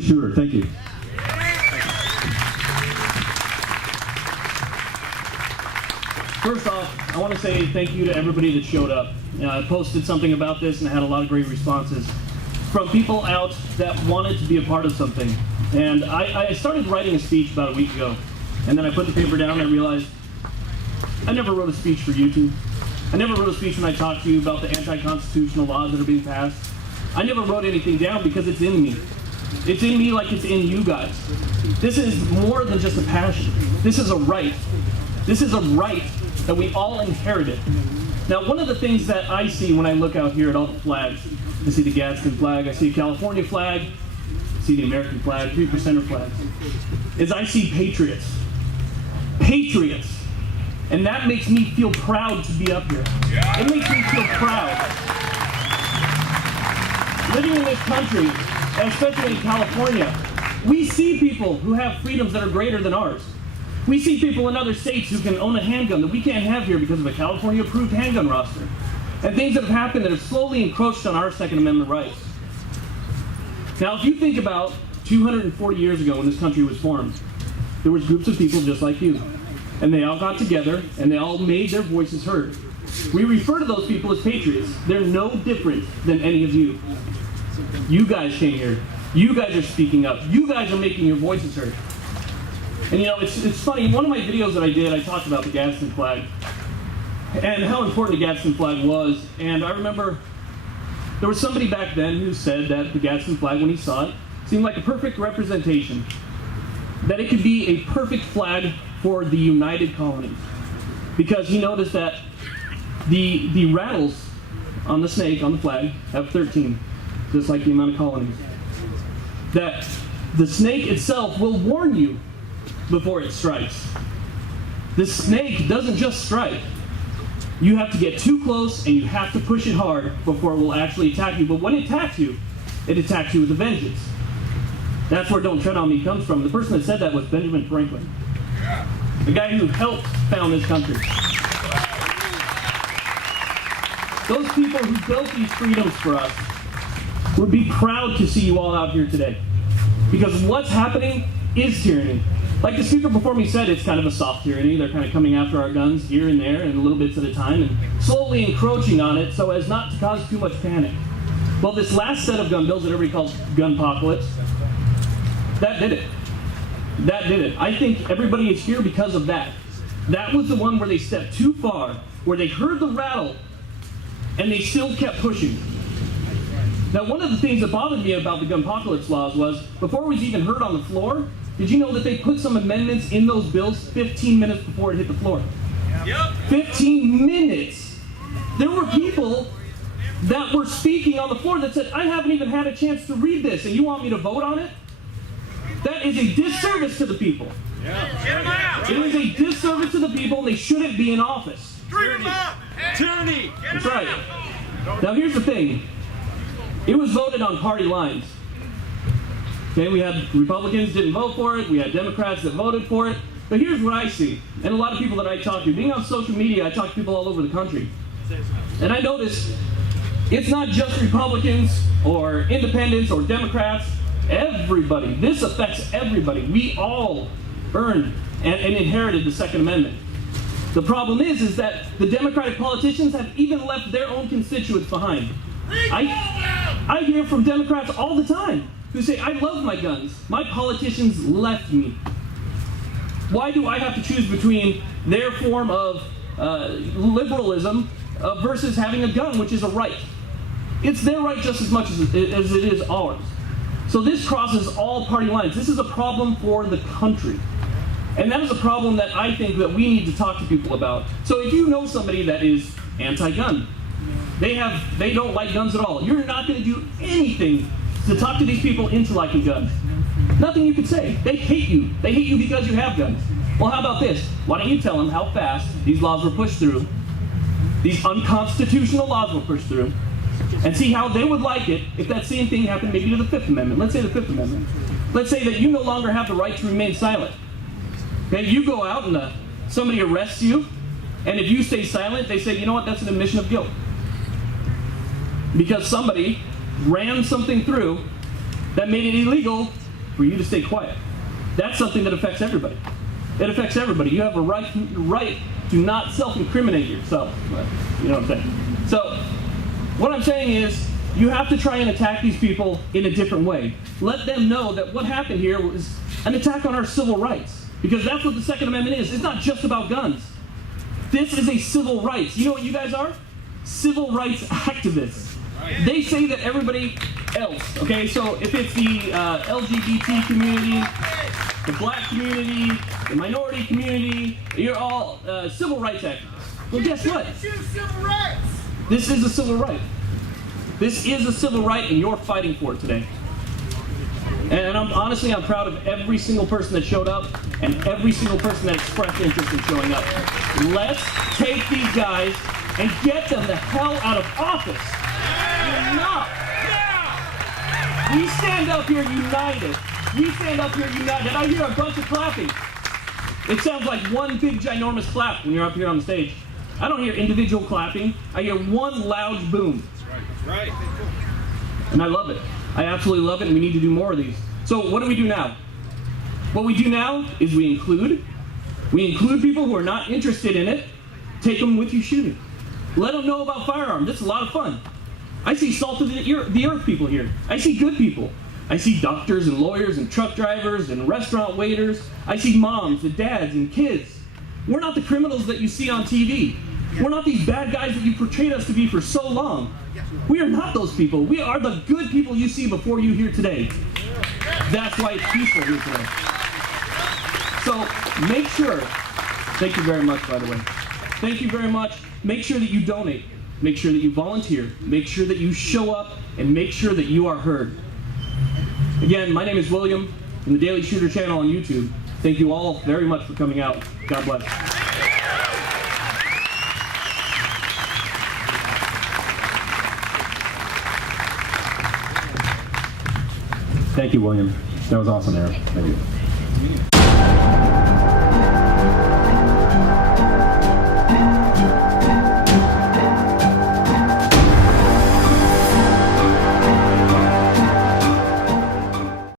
sure. Thank you. First off, I want to say thank you to everybody that showed up. I posted something about this and I had a lot of great responses from people out that wanted to be a part of something. And I started writing a speech about a week ago, and then I put the paper down and I realized I never wrote a speech for YouTube. I never wrote a speech when I talked to you about the anti-constitutional laws that are being passed. I never wrote anything down because it's in me. It's in me like it's in you guys. This is more than just a passion. This is a right. This is a right that we all inherited. Now, one of the things that I see when I look out here at all the flags, I see the Gadsden flag, I see a California flag, I see the American flag, 3%er flags, is I see patriots. Patriots. And that makes me feel proud to be up here. It makes me feel proud. Living in this country, and especially in California, we see people who have freedoms that are greater than ours. We see people in other states who can own a handgun that we can't have here because of a California-approved handgun roster. And things that have happened that have slowly encroached on our Second Amendment rights. Now, if you think about 240 years ago when this country was formed, there was groups of people just like you. And they all got together and they all made their voices heard. We refer to those people as patriots. They're no different than any of you. You guys came here. You guys are speaking up. You guys are making your voices heard. And you know, it's funny, in one of my videos that I did, I talked about the Gadsden flag and how important the Gadsden flag was. And I remember there was somebody back then who said that the Gadsden flag, when he saw it, seemed like a perfect representation. That it could be a perfect flag for the United Colonies. Because he noticed that the rattles on the snake, on the flag, have 13, just like the amount of colonies. That the snake itself will warn you before it strikes. The snake doesn't just strike. You have to get too close and you have to push it hard before it will actually attack you. But when it attacks you with a vengeance. That's where "Don't Tread on Me" comes from. The person that said that was Benjamin Franklin. The guy who helped found this country. Those people who built these freedoms for us would be proud to see you all out here today. Because what's happening is tyranny. Like the speaker before me said, it's kind of a soft tyranny. They're kind of coming after our guns here and there and little bits at a time and slowly encroaching on it so as not to cause too much panic. Well, this last set of gun bills that everybody calls gunpocalypse, that did it. That did it. I think everybody is here because of that. That was the one where they stepped too far, where they heard the rattle and they still kept pushing. Now, one of the things that bothered me about the gunpocalypse laws was, before it was even heard on the floor, did you know that they put some amendments in those bills 15 minutes before it hit the floor? Yep. 15 minutes! There were people that were speaking on the floor that said, I haven't even had a chance to read this, and you want me to vote on it? That is a disservice to the people. Yeah. Get them out! It is a disservice to the people, and they shouldn't be in office. Tyranny! That's right. Now here's the thing. It was voted on party lines. Okay, we had Republicans didn't vote for it, we had Democrats that voted for it, but here's what I see, and a lot of people that I talk to. Being on social media, I talk to people all over the country, and I notice it's not just Republicans or independents or Democrats, everybody. This affects everybody. We all earned and inherited the Second Amendment. The problem is that the Democratic politicians have even left their own constituents behind. I hear from Democrats all the time who say, I love my guns. My politicians left me. Why do I have to choose between their form of liberalism versus having a gun, which is a right? It's their right just as much as it is ours. So this crosses all party lines. This is a problem for the country. And that is a problem that I think that we need to talk to people about. So if you know somebody that is anti-gun, they don't like guns at all, you're not going to do anything to talk to these people into liking guns. Nothing you can say. They hate you. They hate you because you have guns. Well, how about this? Why don't you tell them how fast these laws were pushed through, these unconstitutional laws were pushed through, and see how they would like it if that same thing happened maybe to the Fifth Amendment. Let's say the Fifth Amendment. Let's say that you no longer have the right to remain silent. Okay, you go out and somebody arrests you, and if you stay silent, they say, you know what, that's an admission of guilt. Because somebody ran something through that made it illegal for you to stay quiet. That's something that affects everybody. It affects everybody. You have a right to not self-incriminate yourself. You know what I'm saying? So, what I'm saying is, you have to try and attack these people in a different way. Let them know that what happened here was an attack on our civil rights. Because that's what the Second Amendment is. It's not just about guns. This is a civil rights. You know what you guys are? Civil rights activists. They say that everybody else, okay? So if it's the LGBT community, the black community, the minority community, you're all civil rights activists. Well, guess what? This is a civil right. This is a civil right, and you're fighting for it today. And honestly, I'm proud of every single person that showed up and every single person that expressed interest in showing up. Let's take these guys and get them the hell out of office. Enough. We stand up here united. We stand up here united. I hear a bunch of clapping. It sounds like one big ginormous clap when you're up here on the stage. I don't hear individual clapping. I hear one loud boom. Right. And I love it. I absolutely love it, and we need to do more of these. So what do we do now? What we do now is we include people who are not interested in it, take them with you shooting. Let them know about firearms. It's a lot of fun. I see salt of the earth people here. I see good people. I see doctors and lawyers and truck drivers and restaurant waiters. I see moms and dads and kids. We're not the criminals that you see on TV. We're not these bad guys that you portrayed us to be for so long. We are not those people. We are the good people you see before you here today. That's why it's peaceful here today. So make sure, thank you very much, by the way. Thank you very much. Make sure that you donate. Make sure that you volunteer. Make sure that you show up, and make sure that you are heard. Again, my name is William from the Daily Shooter channel on YouTube. Thank you all very much for coming out. God bless. Thank you, William. That was awesome, Eric. Thank you.